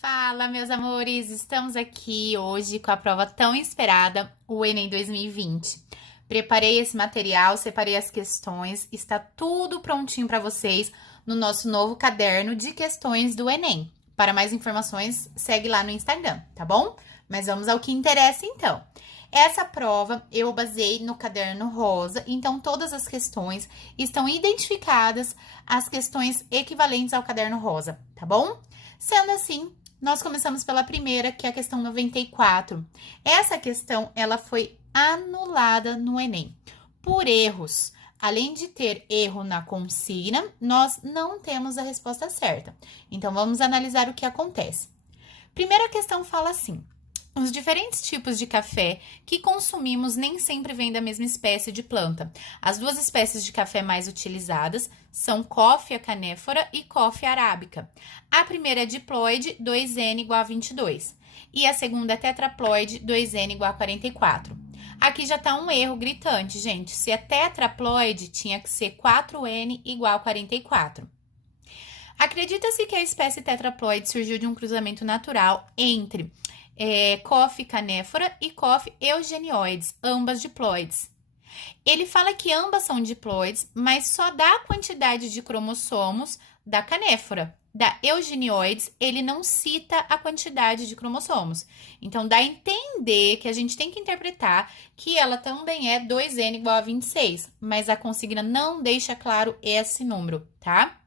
Fala, meus amores! Estamos aqui hoje com a prova tão esperada, o Enem 2020. Preparei esse material, separei as questões, está tudo prontinho para vocês no nosso novo caderno de questões do Enem. Para mais informações, segue lá no Instagram, tá bom? Mas vamos ao que interessa então. Essa prova eu baseei no caderno rosa, então todas as questões estão identificadas, as questões equivalentes ao caderno rosa, tá bom? Sendo assim, nós começamos pela primeira, que é a questão 94. Essa questão, ela foi anulada no Enem por erros. Além de ter erro na consigna, nós não temos a resposta certa. Então, vamos analisar o que acontece. Primeira questão fala assim: os diferentes tipos de café que consumimos nem sempre vêm da mesma espécie de planta. As duas espécies de café mais utilizadas são Coffea canephora e Coffea arábica. A primeira é diploide, 2N igual a 22. E a segunda é tetraploide, 2N igual a 44. Aqui já está um erro gritante, gente. Se é tetraploide, tinha que ser 4N igual a 44. Acredita-se que a espécie tetraploide surgiu de um cruzamento natural entre Coffea canephora e Coffea eugenioides, ambas diploides. Ele fala que ambas são diploides, mas só dá a quantidade de cromossomos da canéfora. Da eugenioides, ele não cita a quantidade de cromossomos. Então, dá a entender que a gente tem que interpretar que ela também é 2N igual a 26, mas a consigna não deixa claro esse número, tá?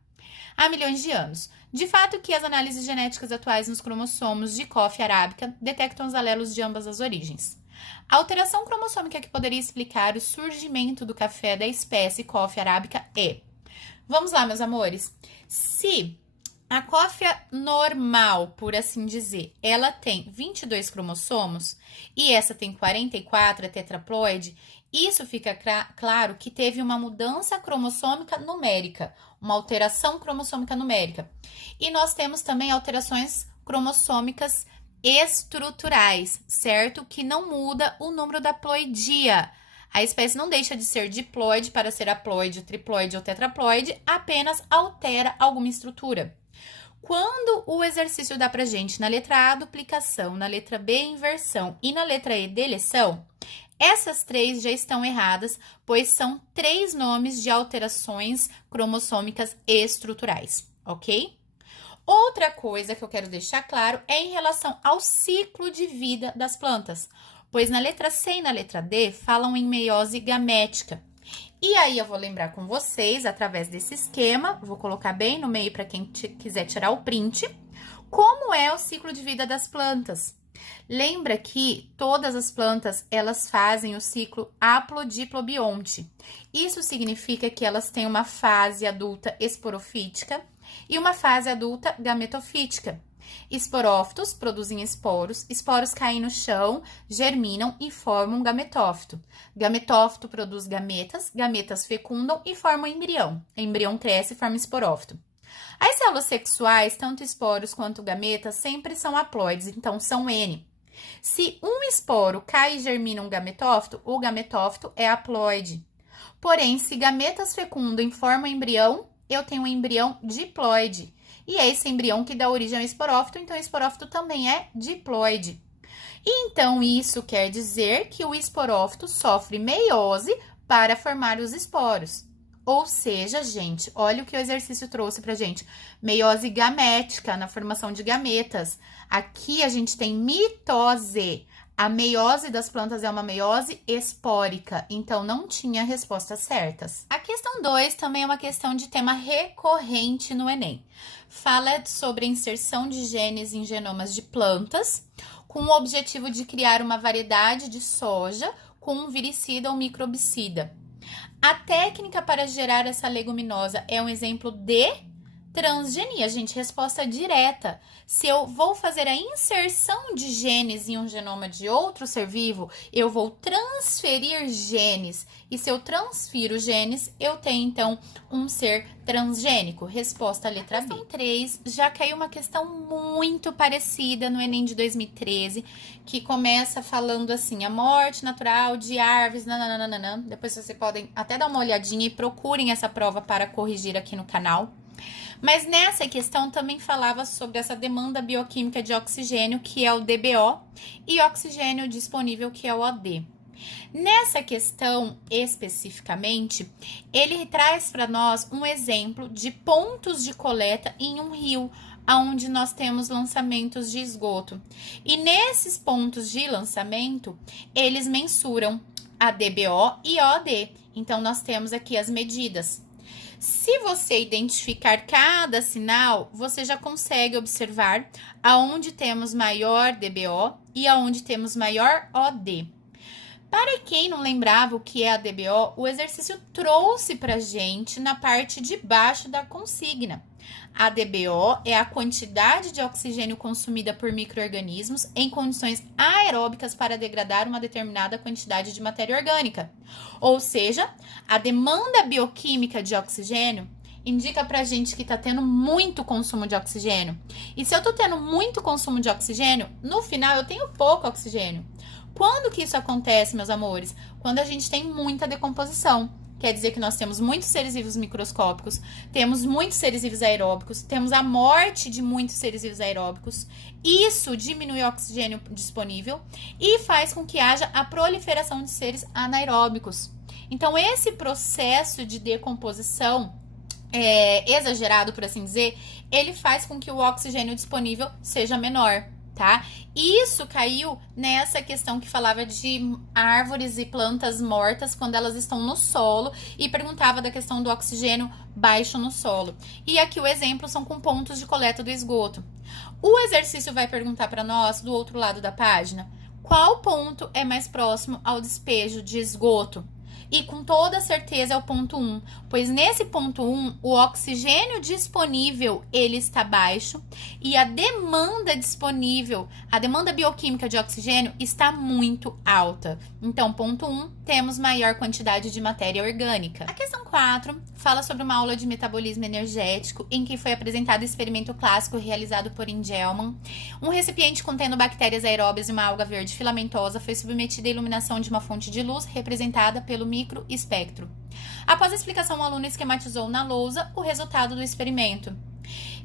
Há milhões de anos. De fato que as análises genéticas atuais nos cromossomos de Coffea arábica detectam os alelos de ambas as origens. A alteração cromossômica que poderia explicar o surgimento do café da espécie Coffea arábica é... Vamos lá, meus amores. Se a Coffea normal, por assim dizer, ela tem 22 cromossomos e essa tem 44, é tetraploide, isso fica claro que teve uma mudança cromossômica numérica, uma alteração cromossômica numérica. E nós temos também alterações cromossômicas estruturais, certo? Que não muda o número da ploidia. A espécie não deixa de ser diploide para ser haploide, triploide ou tetraploide, apenas altera alguma estrutura. Quando o exercício dá pra gente na letra A, duplicação, na letra B, inversão e na letra E, deleção, essas três já estão erradas, pois são três nomes de alterações cromossômicas estruturais, ok? Outra coisa que eu quero deixar claro é em relação ao ciclo de vida das plantas, pois na letra C e na letra D falam em meiose gamética. E aí eu vou lembrar com vocês, através desse esquema, vou colocar bem no meio para quem quiser tirar o print, como é o ciclo de vida das plantas. Lembra que todas as plantas, elas fazem o ciclo haplodiplobionte. Isso significa que elas têm uma fase adulta esporofítica e uma fase adulta gametofítica. Esporófitos produzem esporos, esporos caem no chão, germinam e formam gametófito. Gametófito produz gametas, gametas fecundam e formam embrião. Embrião cresce e forma esporófito. As células sexuais, tanto esporos quanto gametas, sempre são haploides, então são N. Se um esporo cai e germina um gametófito, o gametófito é haploide. Porém, se gametas fecundam e formam embrião, eu tenho um embrião diploide. E é esse embrião que dá origem ao esporófito, então o esporófito também é diploide. E então, isso quer dizer que o esporófito sofre meiose para formar os esporos. Ou seja, gente, olha o que o exercício trouxe pra gente. Meiose gamética, na formação de gametas. Aqui a gente tem mitose. A meiose das plantas é uma meiose espórica, então não tinha respostas certas. A questão 2 também é uma questão de tema recorrente no Enem. Fala sobre a inserção de genes em genomas de plantas, com o objetivo de criar uma variedade de soja com um viricida ou microbicida. A técnica para gerar essa leguminosa é um exemplo de transgenia, gente, resposta direta. Se eu vou fazer a inserção de genes em um genoma de outro ser vivo, eu vou transferir genes. E se eu transfiro genes, eu tenho, então, um ser transgênico. Resposta letra B. Questão 3, já caiu uma questão muito parecida no Enem de 2013, que começa falando assim, a morte natural de árvores, nananana. Depois vocês podem até dar uma olhadinha e procurem essa prova para corrigir aqui no canal. Mas nessa questão também falava sobre essa demanda bioquímica de oxigênio, que é o DBO, e oxigênio disponível, que é o OD. Nessa questão especificamente, ele traz para nós um exemplo de pontos de coleta em um rio, onde nós temos lançamentos de esgoto. E nesses pontos de lançamento, eles mensuram a DBO e a OD. Então, nós temos aqui as medidas. Se você identificar cada sinal, você já consegue observar aonde temos maior DBO e aonde temos maior OD. Para quem não lembrava o que é a DBO, o exercício trouxe para gente na parte de baixo da consigna. A DBO é a quantidade de oxigênio consumida por micro-organismos em condições aeróbicas para degradar uma determinada quantidade de matéria orgânica. Ou seja, a demanda bioquímica de oxigênio indica pra gente que tá tendo muito consumo de oxigênio. E se eu tô tendo muito consumo de oxigênio, no final eu tenho pouco oxigênio. Quando que isso acontece, meus amores? Quando a gente tem muita decomposição. Quer dizer que nós temos muitos seres vivos microscópicos, temos muitos seres vivos aeróbicos, temos a morte de muitos seres vivos aeróbicos. Isso diminui o oxigênio disponível e faz com que haja a proliferação de seres anaeróbicos. Então, esse processo de decomposição exagerado, por assim dizer, ele faz com que o oxigênio disponível seja menor. Tá? Isso caiu nessa questão que falava de árvores e plantas mortas quando elas estão no solo e perguntava da questão do oxigênio baixo no solo. E aqui o exemplo são com pontos de coleta do esgoto. O exercício vai perguntar para nós, do outro lado da página, qual ponto é mais próximo ao despejo de esgoto? E com toda certeza é o ponto 1, pois nesse ponto 1, o oxigênio disponível, ele está baixo e a demanda disponível, a demanda bioquímica de oxigênio está muito alta. Então, ponto 1, temos maior quantidade de matéria orgânica. A questão 4 fala sobre uma aula de metabolismo energético em que foi apresentado o experimento clássico realizado por Engelmann. Um recipiente contendo bactérias aeróbias e uma alga verde filamentosa foi submetido à iluminação de uma fonte de luz representada pelo microespectro. Após a explicação, o aluno esquematizou na lousa o resultado do experimento.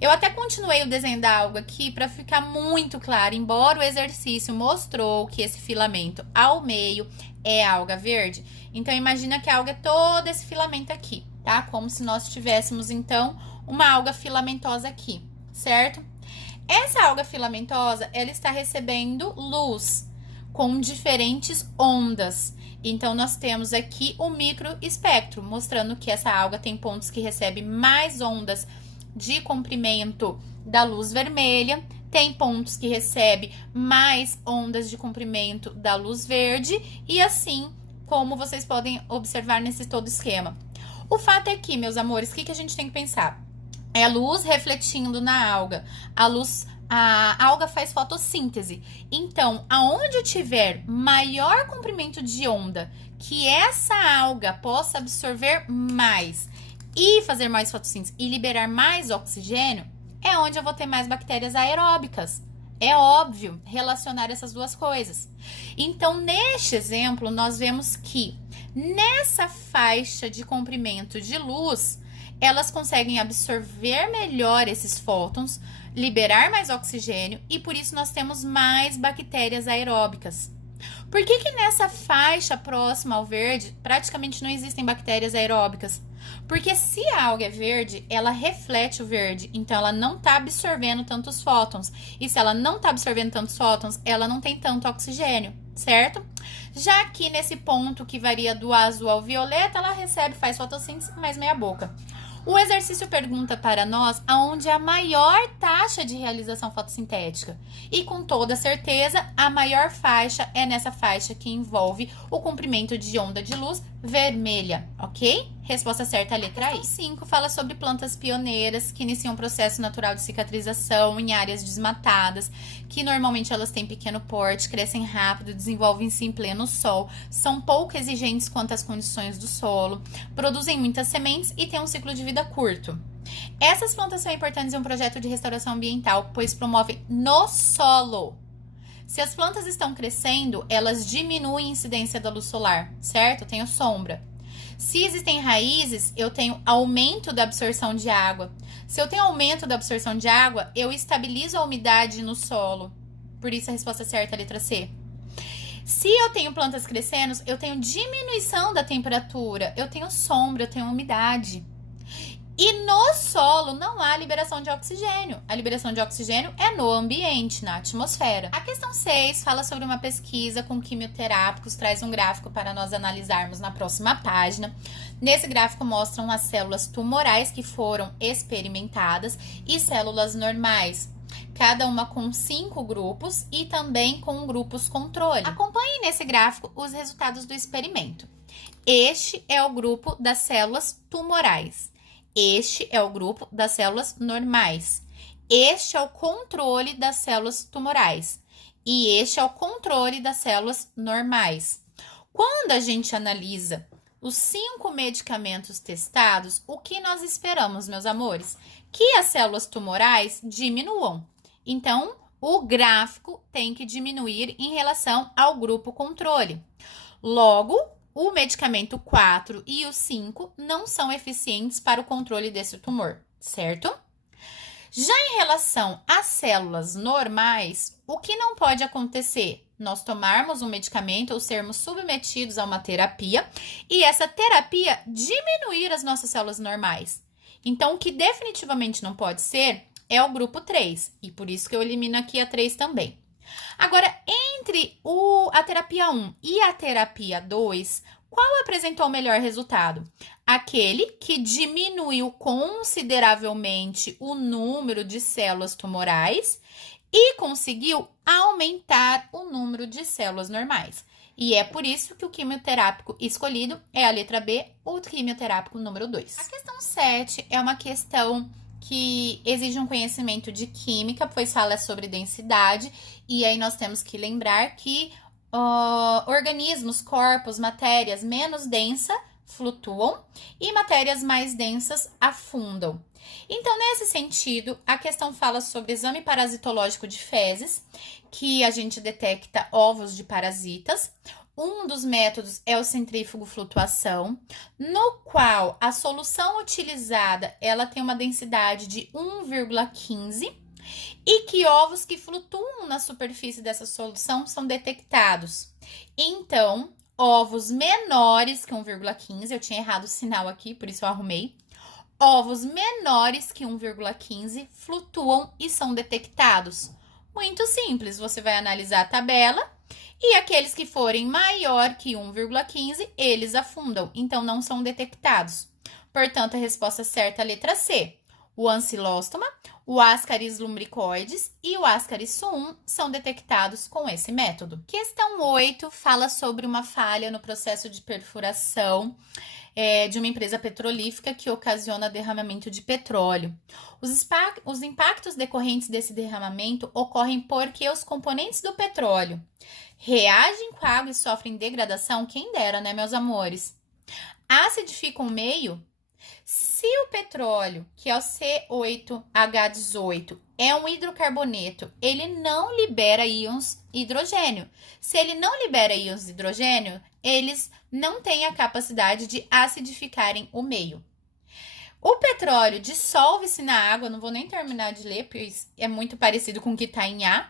Eu até continuei o desenho da alga aqui para ficar muito claro, embora o exercício mostrou que esse filamento ao meio é a alga verde. Então, imagina que a alga é todo esse filamento aqui, tá? Como se nós tivéssemos, então, uma alga filamentosa aqui, certo? Essa alga filamentosa, ela está recebendo luz com diferentes ondas. Então, nós temos aqui o microespectro, mostrando que essa alga tem pontos que recebe mais ondas de comprimento da luz vermelha, tem pontos que recebe mais ondas de comprimento da luz verde, e assim como vocês podem observar nesse todo esquema. O fato é que, meus amores, o que a gente tem que pensar? É a luz refletindo na alga. A alga faz fotossíntese. Então, aonde tiver maior comprimento de onda, que essa alga possa absorver mais e fazer mais fotossíntese e liberar mais oxigênio, é onde eu vou ter mais bactérias aeróbicas. É óbvio relacionar essas duas coisas. Então, neste exemplo, nós vemos que nessa faixa de comprimento de luz, elas conseguem absorver melhor esses fótons, liberar mais oxigênio e por isso nós temos mais bactérias aeróbicas. Por que nessa faixa próxima ao verde praticamente não existem bactérias aeróbicas? Porque se a alga é verde, ela reflete o verde, então ela não está absorvendo tantos fótons. E se ela não está absorvendo tantos fótons, ela não tem tanto oxigênio, certo? Já aqui nesse ponto que varia do azul ao violeta, ela recebe, faz fotossíntese, mas meia boca. O exercício pergunta para nós aonde é a maior taxa de realização fotossintética. E com toda certeza, a maior faixa é nessa faixa que envolve o comprimento de onda de luz vermelha, ok? Resposta certa, a letra I. 5 fala sobre plantas pioneiras que iniciam um processo natural de cicatrização em áreas desmatadas, que normalmente elas têm pequeno porte, crescem rápido, desenvolvem-se em pleno sol, são pouco exigentes quanto às condições do solo, produzem muitas sementes e têm um ciclo de vida curto. Essas plantas são importantes em um projeto de restauração ambiental, pois promovem no solo. Se as plantas estão crescendo, elas diminuem a incidência da luz solar, certo? Eu tenho sombra. Se existem raízes, eu tenho aumento da absorção de água. Se eu tenho aumento da absorção de água, eu estabilizo a umidade no solo. Por isso a resposta certa é a letra C. Se eu tenho plantas crescendo, eu tenho diminuição da temperatura, eu tenho sombra, eu tenho umidade. E no solo não há liberação de oxigênio. A liberação de oxigênio é no ambiente, na atmosfera. A questão 6 fala sobre uma pesquisa com quimioterápicos, traz um gráfico para nós analisarmos na próxima página. Nesse gráfico mostram as células tumorais que foram experimentadas e células normais, cada uma com 5 grupos e também com grupos controle. Acompanhe nesse gráfico os resultados do experimento. Este é o grupo das células tumorais. Este é o grupo das células normais. Este é o controle das células tumorais. E este é o controle das células normais. Quando a gente analisa os 5 medicamentos testados, o que nós esperamos, meus amores? Que as células tumorais diminuam. Então, o gráfico tem que diminuir em relação ao grupo controle. Logo, o medicamento 4 e o 5 não são eficientes para o controle desse tumor, certo? Já em relação às células normais, o que não pode acontecer? Nós tomarmos um medicamento ou sermos submetidos a uma terapia e essa terapia diminuir as nossas células normais. Então, o que definitivamente não pode ser é o grupo 3, e por isso que eu elimino aqui a 3 também. Agora, entre a terapia 1 e a terapia 2, qual apresentou o melhor resultado? Aquele que diminuiu consideravelmente o número de células tumorais e conseguiu aumentar o número de células normais. E é por isso que o quimioterápico escolhido é a letra B, o quimioterápico número 2. A questão 7 é uma questão que exige um conhecimento de química, pois fala sobre densidade, e aí nós temos que lembrar que organismos, corpos, matérias menos densas flutuam e matérias mais densas afundam. Então, nesse sentido, a questão fala sobre exame parasitológico de fezes, que a gente detecta ovos de parasitas. Um dos métodos é o centrífugo flutuação, no qual a solução utilizada ela tem uma densidade de 1,15 e que ovos que flutuam na superfície dessa solução são detectados. Então, ovos menores que 1,15, eu tinha errado o sinal aqui, por isso eu arrumei. Ovos menores que 1,15 flutuam e são detectados. Muito simples, você vai analisar a tabela e aqueles que forem maior que 1,15, eles afundam, então não são detectados. Portanto, a resposta certa é a letra C. O ancilóstoma, o Ascaris lumbricoides e o Ascaris suum são detectados com esse método. Questão 8 fala sobre uma falha no processo de perfuração de uma empresa petrolífera que ocasiona derramamento de petróleo. Os impactos decorrentes desse derramamento ocorrem porque os componentes do petróleo reagem com a água e sofrem degradação, quem dera, né, meus amores? Acidificam o meio. Se o petróleo, que é o C8H18, é um hidrocarboneto, ele não libera íons hidrogênio. Se ele não libera íons hidrogênio, eles não têm a capacidade de acidificarem o meio. O petróleo dissolve-se na água, não vou nem terminar de ler, pois é muito parecido com o que está em A.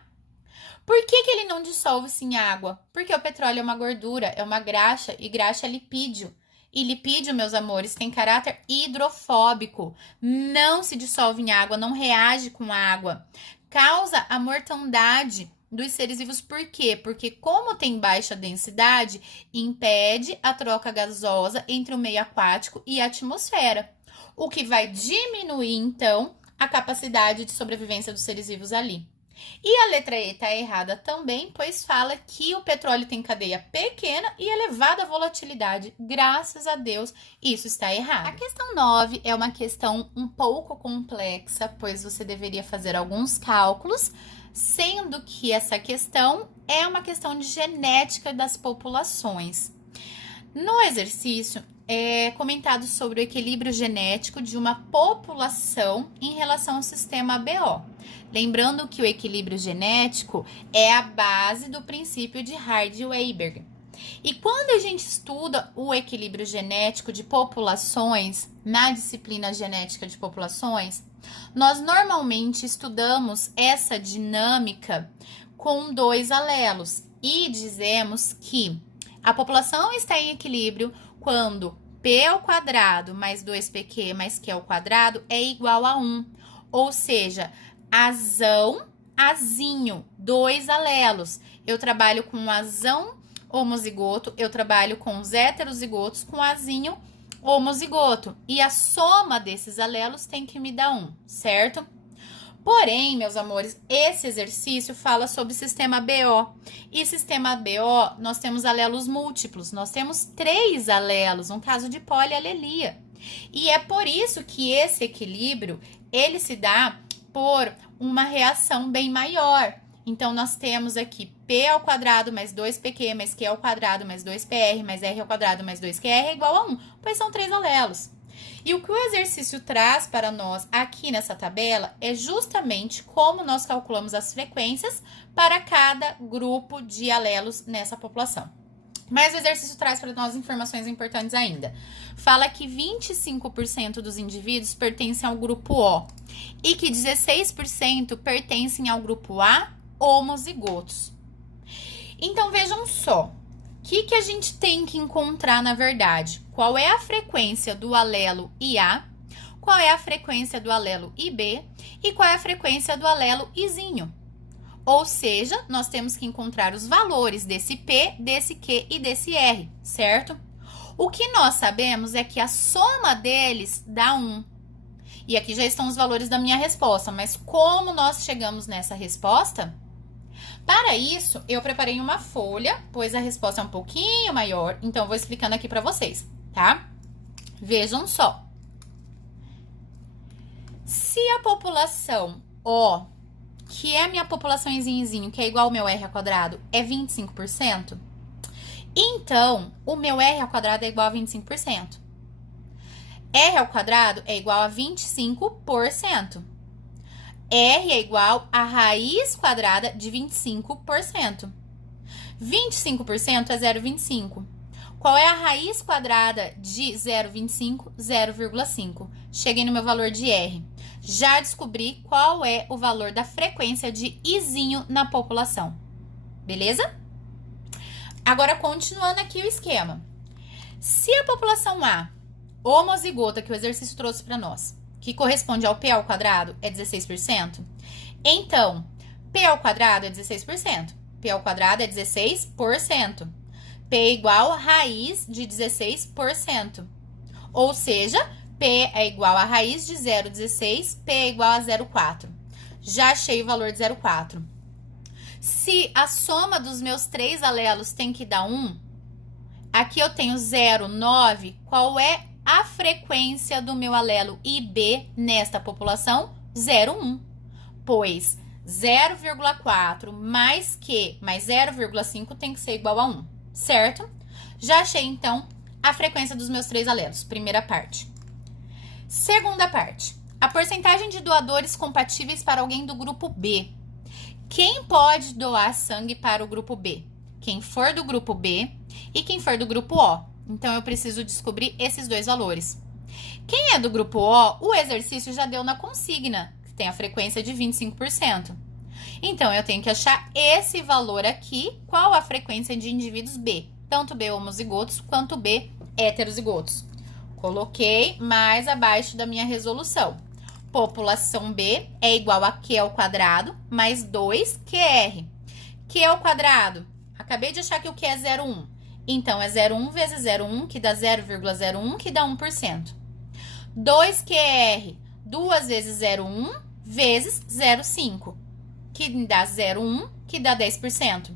Por que ele não dissolve-se em água? Porque o petróleo é uma gordura, é uma graxa, e graxa é lipídio. E lipídio, meus amores, tem caráter hidrofóbico. Não se dissolve em água, não reage com água. Causa a mortandade dos seres vivos. Por quê? Porque como tem baixa densidade, impede a troca gasosa entre o meio aquático e a atmosfera. O que vai diminuir, então, a capacidade de sobrevivência dos seres vivos ali. E a letra E está errada também, pois fala que o petróleo tem cadeia pequena e elevada volatilidade. Graças a Deus, isso está errado. A questão 9 é uma questão um pouco complexa, pois você deveria fazer alguns cálculos, sendo que essa questão é uma questão de genética das populações. No exercício, é comentado sobre o equilíbrio genético de uma população em relação ao sistema ABO. Lembrando que o equilíbrio genético é a base do princípio de Hardy-Weinberg. E quando a gente estuda o equilíbrio genético de populações, na disciplina genética de populações, nós normalmente estudamos essa dinâmica com 2 alelos e dizemos que a população está em equilíbrio quando P ao quadrado mais 2PQ mais Q ao quadrado é igual a 1. Ou seja, azão, azinho, 2 alelos. Eu trabalho com azão homozigoto, eu trabalho com os heterozigotos com azinho homozigoto. E a soma desses alelos tem que me dar 1, certo? Porém, meus amores, esse exercício fala sobre sistema BO. E sistema BO, nós temos alelos múltiplos. Nós temos 3 alelos, um caso de polialelia. E é por isso que esse equilíbrio, ele se dá por uma reação bem maior. Então, nós temos aqui P ao quadrado mais 2PQ mais Q ao quadrado mais 2PR mais R ao quadrado mais 2QR é igual a 1, pois são 3 alelos. E o que o exercício traz para nós aqui nessa tabela é justamente como nós calculamos as frequências para cada grupo de alelos nessa população. Mas o exercício traz para nós informações importantes ainda. Fala que 25% dos indivíduos pertencem ao grupo O e que 16% pertencem ao grupo A homozigotos. Então, vejam só. O que a gente tem que encontrar, na verdade? Qual é a frequência do alelo IA, qual é a frequência do alelo IB e qual é a frequência do alelo Izinho. Ou seja, nós temos que encontrar os valores desse P, desse Q e desse R, certo? O que nós sabemos é que a soma deles dá 1. E aqui já estão os valores da minha resposta, mas como nós chegamos nessa resposta? Para isso, eu preparei uma folha, pois a resposta é um pouquinho maior, então eu vou explicando aqui para vocês, tá? Vejam só. Se a população O, que é a minha população Izinho, que é igual ao meu R ao quadrado, é 25%, então o meu R ao quadrado é igual a 25%. R ao quadrado é igual a 25%. R é igual a raiz quadrada de 25%. 25% é 0,25. Qual é a raiz quadrada de 0,25? 0,5. Cheguei no meu valor de R. Já descobri qual é o valor da frequência de Izinho na população. Beleza? Agora, continuando aqui o esquema. Se a população A, homozigota, que o exercício trouxe para nós, que corresponde ao P ao quadrado, é 16%, então, P ao quadrado é 16%. P ao quadrado é 16%. P é igual a raiz de 16%. Ou seja, P é igual a raiz de 0,16, P é igual a 0,4. Já achei o valor de 0,4. Se a soma dos meus 3 alelos tem que dar 1, aqui eu tenho 0,9, qual é a frequência do meu alelo IB nesta população? 0,1. Pois 0,4 mais Q mais 0,5 tem que ser igual a 1, certo? Já achei, então, a frequência dos meus 3 alelos, primeira parte. Segunda parte, a porcentagem de doadores compatíveis para alguém do grupo B. Quem pode doar sangue para o grupo B? Quem for do grupo B e quem for do grupo O. Então, eu preciso descobrir esses 2 valores. Quem é do grupo O, o exercício já deu na consigna, que tem a frequência de 25%. Então, eu tenho que achar esse valor aqui, qual a frequência de indivíduos B, tanto B homozigotos quanto B heterozigotos. Coloquei mais abaixo da minha resolução. População B é igual a Q ao quadrado mais 2QR. Q ao quadrado, acabei de achar que o Q é 0,1. Então, é 0,1 vezes 0,1, que dá 0,01, que dá 1%. 2QR, 2 vezes 0,1 vezes 0,5, que dá 0,1, que dá 10%.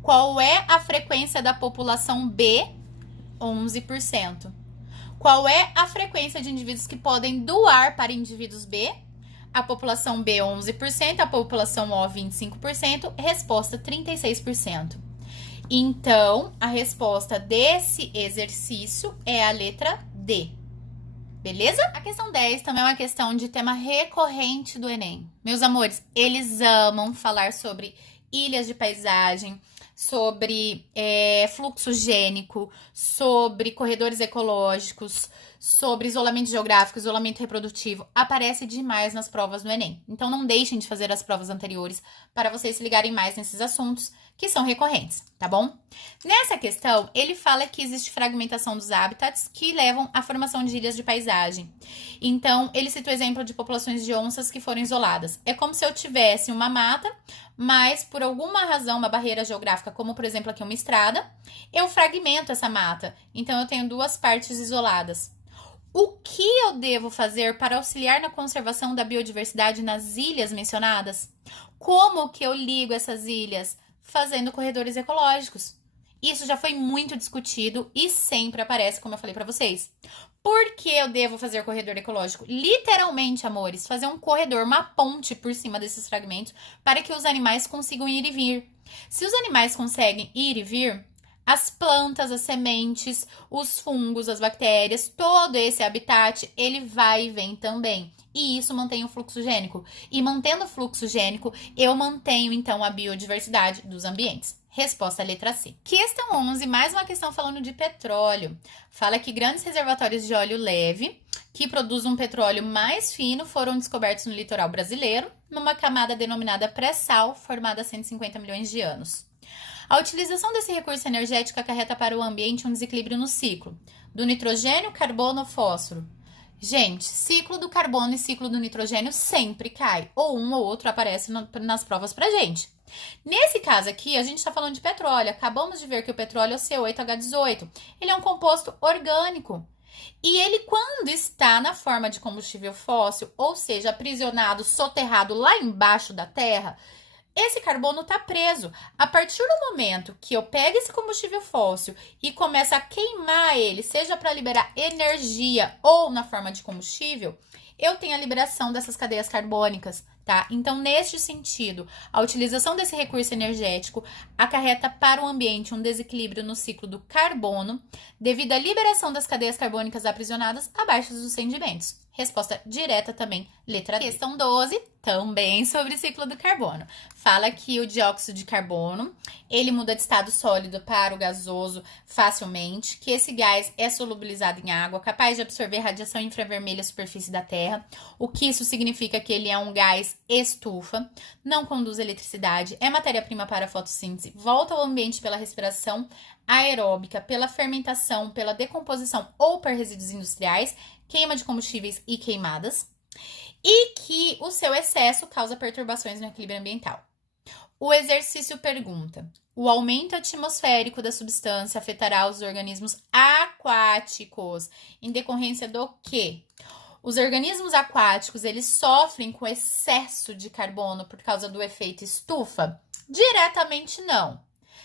Qual é a frequência da população B? 11%. Qual é a frequência de indivíduos que podem doar para indivíduos B? A população B, 11%, a população O, 25%, resposta 36%. Então, a resposta desse exercício é a letra D. Beleza? A questão 10 também é uma questão de tema recorrente do Enem. Meus amores, eles amam falar sobre ilhas de paisagem, sobre fluxo gênico, sobre corredores ecológicos, sobre isolamento geográfico, isolamento reprodutivo, aparece demais nas provas do Enem. Então, não deixem de fazer as provas anteriores para vocês se ligarem mais nesses assuntos que são recorrentes, tá bom? Nessa questão, ele fala que existe fragmentação dos habitats que levam à formação de ilhas de paisagem. Então, ele cita o exemplo de populações de onças que foram isoladas. É como se eu tivesse uma mata, mas por alguma razão, uma barreira geográfica, como por exemplo aqui uma estrada, eu fragmento essa mata. Então, eu tenho duas partes isoladas. O que eu devo fazer para auxiliar na conservação da biodiversidade nas ilhas mencionadas? Como que eu ligo essas ilhas? Fazendo corredores ecológicos. Isso já foi muito discutido e sempre aparece, como eu falei para vocês. Por que eu devo fazer corredor ecológico? Literalmente, amores, fazer um corredor, uma ponte por cima desses fragmentos para que os animais consigam ir e vir. Se os animais conseguem ir e vir, as plantas, as sementes, os fungos, as bactérias, todo esse habitat, ele vai e vem também. E isso mantém o fluxo gênico. E mantendo o fluxo gênico, eu mantenho, então, a biodiversidade dos ambientes. Resposta letra C. Questão 11, mais uma questão falando de petróleo. Fala que grandes reservatórios de óleo leve, que produzem um petróleo mais fino, foram descobertos no litoral brasileiro, numa camada denominada pré-sal, formada há 150 milhões de anos. A utilização desse recurso energético acarreta para o ambiente um desequilíbrio no ciclo do nitrogênio, carbono, fósforo. Gente, ciclo do carbono e ciclo do nitrogênio sempre cai, ou um ou outro aparece nas provas pra gente. Nesse caso aqui, a gente está falando de petróleo. Acabamos de ver que o petróleo é o C8H18. Ele é um composto orgânico. E ele, quando está na forma de combustível fóssil, ou seja, aprisionado, soterrado lá embaixo da terra, esse carbono está preso. A partir do momento que eu pego esse combustível fóssil e começo a queimar ele, seja para liberar energia ou na forma de combustível, eu tenho a liberação dessas cadeias carbônicas, tá? Então, neste sentido, a utilização desse recurso energético acarreta para o ambiente um desequilíbrio no ciclo do carbono devido à liberação das cadeias carbônicas aprisionadas abaixo dos sedimentos. Resposta direta também, letra D. Questão 12, também sobre o ciclo do carbono. Fala que o dióxido de carbono, ele muda de estado sólido para o gasoso facilmente, que esse gás é solubilizado em água, capaz de absorver radiação infravermelha à superfície da Terra, o que isso significa que ele é um gás estufa, não conduz eletricidade, é matéria-prima para a fotossíntese, volta ao ambiente pela respiração aeróbica, pela fermentação, pela decomposição ou por resíduos industriais, queima de combustíveis e queimadas, e que o seu excesso causa perturbações no equilíbrio ambiental. O exercício pergunta: o aumento atmosférico da substância afetará os organismos aquáticos em decorrência do quê? Os organismos aquáticos, eles sofrem com excesso de carbono por causa do efeito estufa? Diretamente não.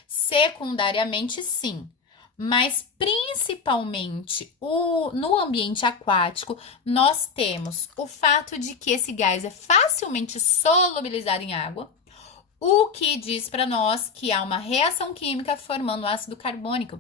Secundariamente sim. Mas principalmente no ambiente aquático, nós temos o fato de que esse gás é facilmente solubilizado em água, o que diz para nós que há uma reação química formando ácido carbônico.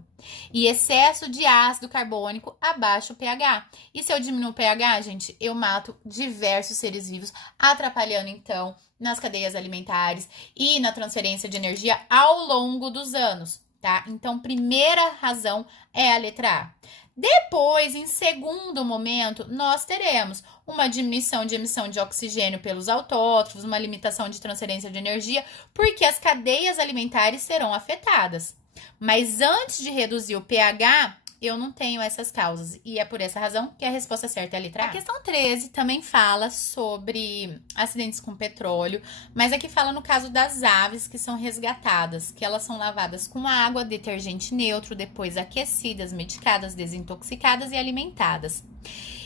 E excesso de ácido carbônico abaixa o pH. E se eu diminuo o pH, gente, eu mato diversos seres vivos, atrapalhando então nas cadeias alimentares e na transferência de energia ao longo dos anos. Tá? Então, primeira razão é a letra A. Depois, em segundo momento, nós teremos uma diminuição de emissão de oxigênio pelos autótrofos, uma limitação de transferência de energia, porque as cadeias alimentares serão afetadas. Mas antes de reduzir o pH, eu não tenho essas causas. E é por essa razão que a resposta certa é a letra A. A questão 13 também fala sobre acidentes com petróleo, mas aqui fala no caso das aves que são resgatadas, que elas são lavadas com água, detergente neutro, depois aquecidas, medicadas, desintoxicadas e alimentadas.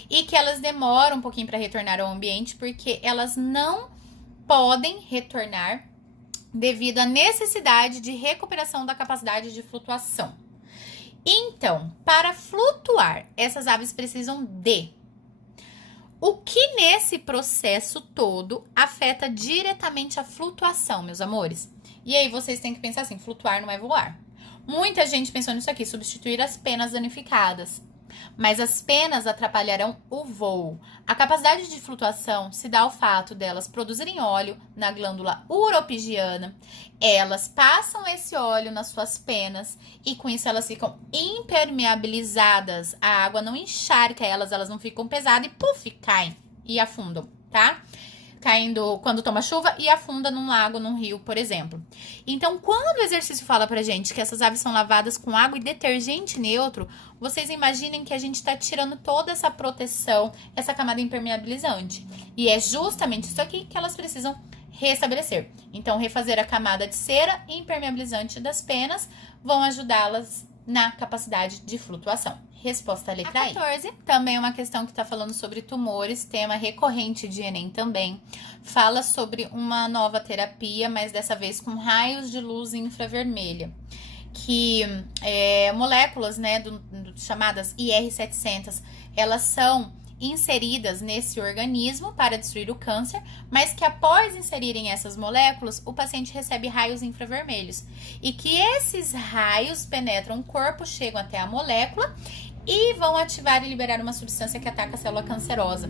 E que elas demoram um pouquinho para retornar ao ambiente, porque elas não podem retornar devido à necessidade de recuperação da capacidade de flutuação. Então, para flutuar, essas aves precisam de o que nesse processo todo afeta diretamente a flutuação, meus amores? E aí vocês têm que pensar assim, flutuar não é voar. Muita gente pensou nisso aqui, substituir as penas danificadas. mas as penas atrapalharão o voo. A capacidade de flutuação se dá ao fato delas produzirem óleo na glândula uropigiana. Elas passam esse óleo nas suas penas e com isso elas ficam impermeabilizadas. A água não encharca elas, elas não ficam pesadas e puf, caem e afundam, tá? Caindo quando toma chuva e afunda num lago, num rio, por exemplo. Então, quando o exercício fala pra gente que essas aves são lavadas com água e detergente neutro, vocês imaginem que a gente tá tirando toda essa proteção, essa camada impermeabilizante. E é justamente isso aqui que elas precisam restabelecer. Então, refazer a camada de cera e impermeabilizante das penas vão ajudá-las na capacidade de flutuação. Resposta a letra I. 14, também é uma questão que está falando sobre tumores, tema recorrente de Enem também. Fala sobre uma nova terapia, mas dessa vez com raios de luz infravermelha. Que moléculas, né, chamadas IR700, elas são inseridas nesse organismo para destruir o câncer, mas que após inserirem essas moléculas, o paciente recebe raios infravermelhos. E que esses raios penetram o corpo, chegam até a molécula e vão ativar e liberar uma substância que ataca a célula cancerosa.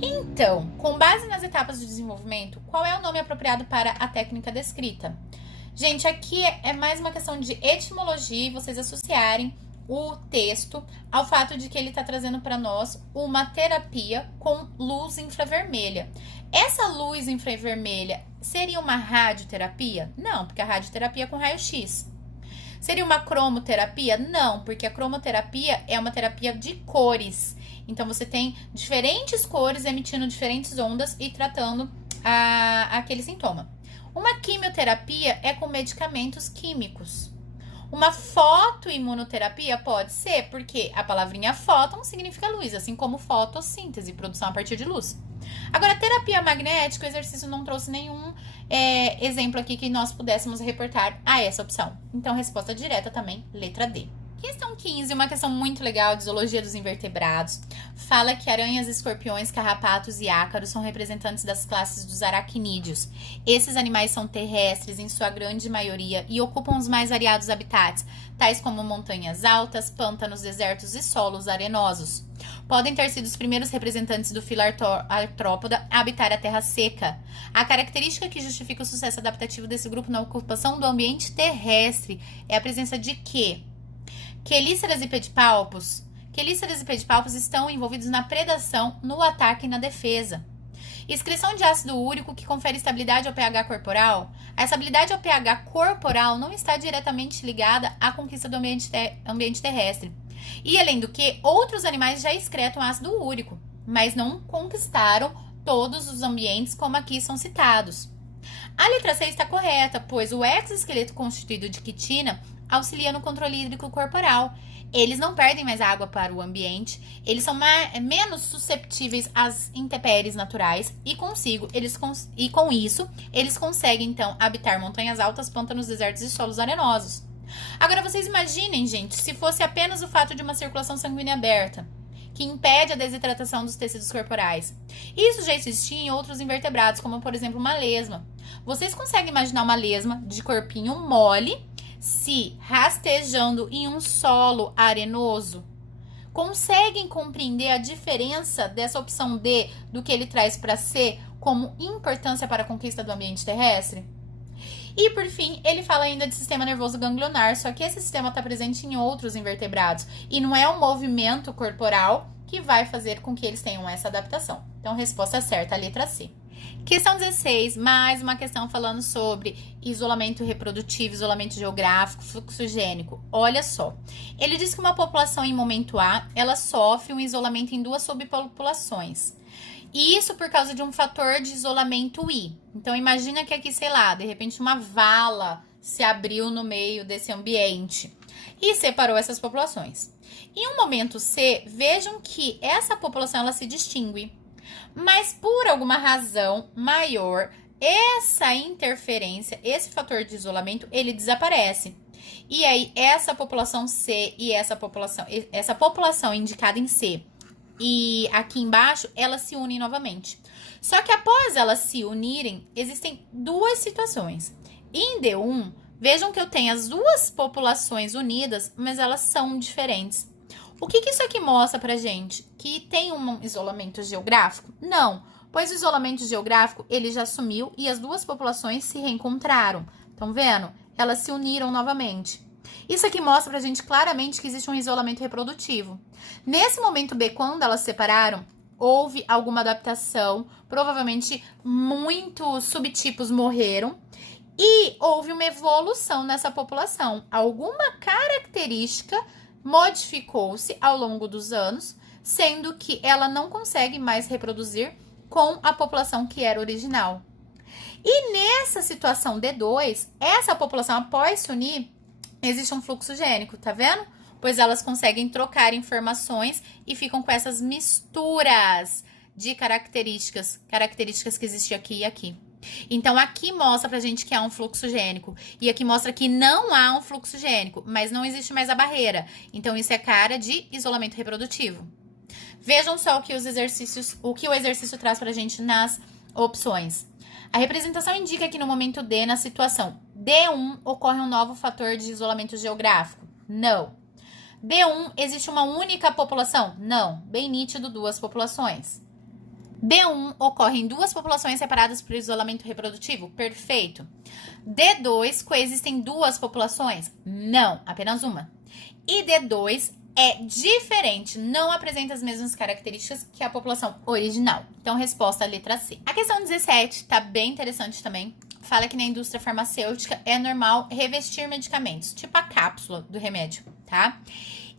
Então, com base nas etapas de desenvolvimento, qual é o nome apropriado para a técnica descrita? Gente, aqui é mais uma questão de etimologia e vocês associarem o texto ao fato de que ele está trazendo para nós uma terapia com luz infravermelha. Essa luz infravermelha seria uma radioterapia? Não, porque a radioterapia é com raio-x. Seria uma cromoterapia? Não, porque a cromoterapia é uma terapia de cores. Então, você tem diferentes cores emitindo diferentes ondas e tratando aquele sintoma. Uma quimioterapia é com medicamentos químicos. Uma fotoimunoterapia pode ser, porque a palavrinha fóton significa luz, assim como fotossíntese, produção a partir de luz. Agora, terapia magnética, o exercício não trouxe nenhum exemplo aqui que nós pudéssemos reportar a essa opção. Então, resposta direta também, letra D. Questão 15, uma questão muito legal de zoologia dos invertebrados. Fala que aranhas, escorpiões, carrapatos e ácaros são representantes das classes dos aracnídeos. Esses animais são terrestres em sua grande maioria e ocupam os mais variados habitats, tais como montanhas altas, pântanos, desertos e solos arenosos. Podem ter sido os primeiros representantes do filo artrópoda a habitar a terra seca. A característica que justifica o sucesso adaptativo desse grupo na ocupação do ambiente terrestre é a presença de quê? Quelíceras e pedipalpos. Quelíceras e pedipalpos estão envolvidos na predação, no ataque e na defesa. Excreção de ácido úrico que confere estabilidade ao pH corporal. A estabilidade ao pH corporal não está diretamente ligada à conquista do ambiente terrestre. E além do que, outros animais já excretam ácido úrico, mas não conquistaram todos os ambientes como aqui são citados. A letra C está correta, pois o exoesqueleto constituído de quitina auxilia no controle hídrico corporal. Eles não perdem mais água para o ambiente, eles são menos susceptíveis às intempéries naturais e com isso eles conseguem então habitar montanhas altas, pântanos, desertos e solos arenosos. Agora vocês imaginem, gente, se fosse apenas o fato de uma circulação sanguínea aberta, que impede a desidratação dos tecidos corporais. Isso já existia em outros invertebrados, como por exemplo uma lesma. Vocês conseguem imaginar uma lesma de corpinho mole se rastejando em um solo arenoso? Conseguem compreender a diferença dessa opção D do que ele traz para C como importância para a conquista do ambiente terrestre? E por fim, ele fala ainda de sistema nervoso ganglionar, só que esse sistema está presente em outros invertebrados e não é o movimento corporal que vai fazer com que eles tenham essa adaptação. Então, resposta certa, a letra C. Questão 16, mais uma questão falando sobre isolamento reprodutivo, isolamento geográfico, fluxo gênico. Olha só, ele diz que uma população em momento A, ela sofre um isolamento em duas subpopulações. E isso por causa de um fator de isolamento I. Então, imagina que aqui, sei lá, de repente uma vala se abriu no meio desse ambiente e separou essas populações. Em um momento C, vejam que essa população ela se distingue. Mas por alguma razão maior, essa interferência, esse fator de isolamento, ele desaparece. E aí, essa população C e essa população indicada em C e aqui embaixo, elas se unem novamente. Só que após elas se unirem, existem duas situações. Em D1, vejam que eu tenho as duas populações unidas, mas elas são diferentes. O que isso aqui mostra pra gente? Que tem um isolamento geográfico? Não, pois o isolamento geográfico, ele já sumiu e as duas populações se reencontraram. Estão vendo? Elas se uniram novamente. Isso aqui mostra pra gente claramente que existe um isolamento reprodutivo. Nesse momento B, quando elas se separaram, houve alguma adaptação, provavelmente muitos subtipos morreram e houve uma evolução nessa população. Alguma característica modificou-se ao longo dos anos, sendo que ela não consegue mais reproduzir com a população que era original. E nessa situação D2, essa população, após se unir, existe um fluxo gênico, tá vendo? Pois elas conseguem trocar informações e ficam com essas misturas de características que existiam aqui e aqui. Então, aqui mostra pra gente que há um fluxo gênico. E aqui mostra que não há um fluxo gênico, mas não existe mais a barreira. Então, isso é cara de isolamento reprodutivo. Vejam só o que o exercício traz pra gente nas opções. A representação indica que no momento D, na situação D1, ocorre um novo fator de isolamento geográfico? Não. D1, existe uma única população? Não. Bem nítido, duas populações. D1, ocorrem duas populações separadas por isolamento reprodutivo? Perfeito. D2, coexistem duas populações? Não, apenas uma. E D2 é diferente, não apresenta as mesmas características que a população original. Então, resposta à letra C. A questão 17 tá bem interessante também. Fala que na indústria farmacêutica é normal revestir medicamentos, tipo a cápsula do remédio, tá?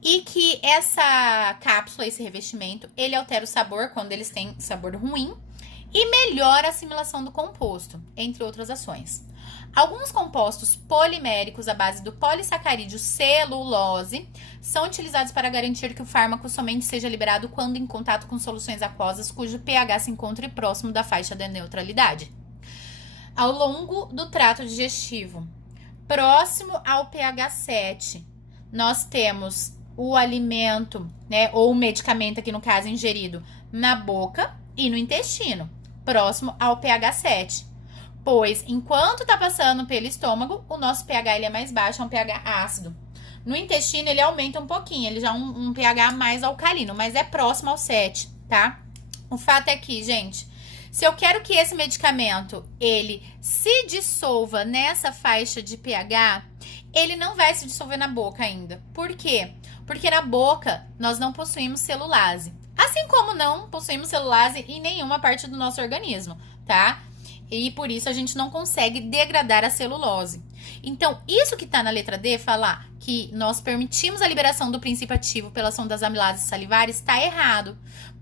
E que essa cápsula, esse revestimento, ele altera o sabor quando eles têm sabor ruim e melhora a assimilação do composto, entre outras ações. Alguns compostos poliméricos à base do polissacarídeo celulose são utilizados para garantir que o fármaco somente seja liberado quando em contato com soluções aquosas cujo pH se encontre próximo da faixa de neutralidade. Ao longo do trato digestivo, próximo ao pH 7, nós temos o alimento, né, ou o medicamento aqui no caso ingerido, na boca e no intestino, próximo ao pH 7. Pois, enquanto tá passando pelo estômago, o nosso pH ele é mais baixo, é um pH ácido. No intestino ele aumenta um pouquinho, ele já é um pH mais alcalino, mas é próximo ao 7, tá? O fato é que, gente, se eu quero que esse medicamento, ele se dissolva nessa faixa de pH, ele não vai se dissolver na boca ainda. Por quê? Porque na boca nós não possuímos celulase. Assim como não possuímos celulase em nenhuma parte do nosso organismo, tá? E por isso a gente não consegue degradar a celulose. Então, isso que tá na letra D, falar que nós permitimos a liberação do princípio ativo pela ação das amilases salivares, está errado.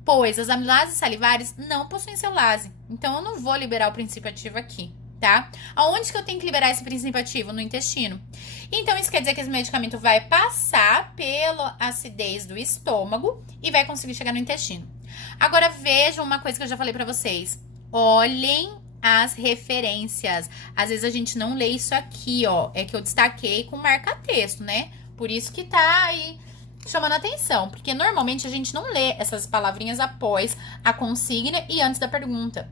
Pois as amilases salivares não possuem celulase. Então, eu não vou liberar o princípio ativo aqui, tá? Aonde que eu tenho que liberar esse princípio ativo? No intestino. Então, isso quer dizer que esse medicamento vai passar pela acidez do estômago e vai conseguir chegar no intestino. Agora, vejam uma coisa que eu já falei pra vocês. Olhem as referências. Às vezes a gente não lê isso aqui, ó. É que eu destaquei com marca-texto, né? Por isso que tá aí chamando a atenção. Porque normalmente a gente não lê essas palavrinhas após a consigna e antes da pergunta.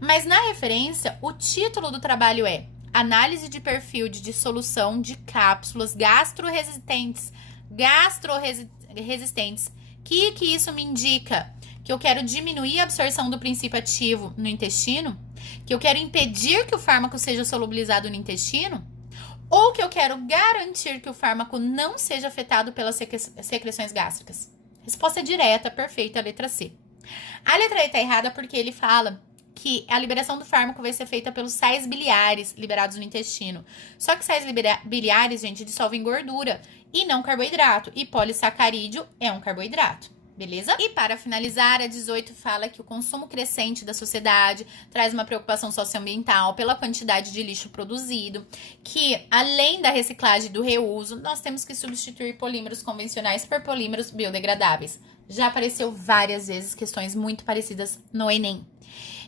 Mas na referência, o título do trabalho é Análise de perfil de dissolução de cápsulas gastroresistentes. Que isso me indica? Que eu quero diminuir a absorção do princípio ativo no intestino? Que eu quero impedir que o fármaco seja solubilizado no intestino? Ou que eu quero garantir que o fármaco não seja afetado pelas secreções gástricas? Resposta direta, perfeita, a letra C. A letra E está errada porque ele fala que a liberação do fármaco vai ser feita pelos sais biliares liberados no intestino. Só que sais biliares, gente, dissolvem gordura e não carboidrato. E polissacarídeo é um carboidrato. Beleza? E para finalizar, a 18 fala que o consumo crescente da sociedade traz uma preocupação socioambiental pela quantidade de lixo produzido, que além da reciclagem e do reuso, nós temos que substituir polímeros convencionais por polímeros biodegradáveis. Já apareceu várias vezes questões muito parecidas no Enem.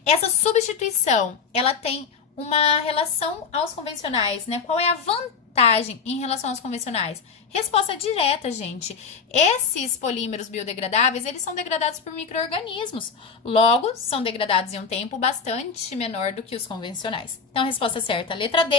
Essa substituição, ela tem uma relação aos convencionais, né? Qual é a vantagem vantagem em relação aos convencionais? Resposta direta, gente. Esses polímeros biodegradáveis, eles são degradados por micro-organismos. Logo, são degradados em um tempo bastante menor do que os convencionais. Então, resposta certa, letra D.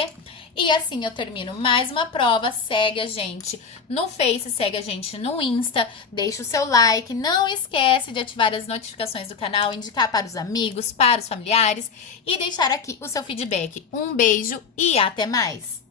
E assim eu termino mais uma prova. Segue a gente no Face, segue a gente no Insta. Deixa o seu like. Não esquece de ativar as notificações do canal, indicar para os amigos, para os familiares e deixar aqui o seu feedback. Um beijo e até mais!